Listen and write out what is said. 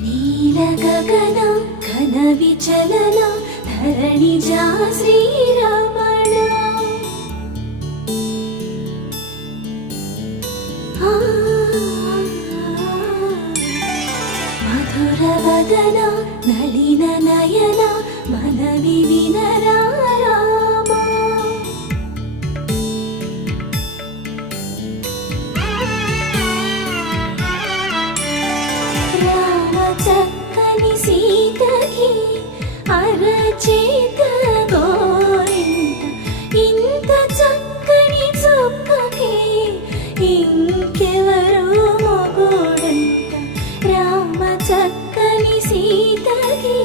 నీల గగన ఘన విచలన ధరణిజా శ్రీరమణ మధుర వదన నలిన నయన మనవి వినరా చక్కని సీతకి అరచేత గోరింట ఇంత చక్కని చుక్కకి ఇంకెవరు మొగుడంట రామ చక్కని సీతకి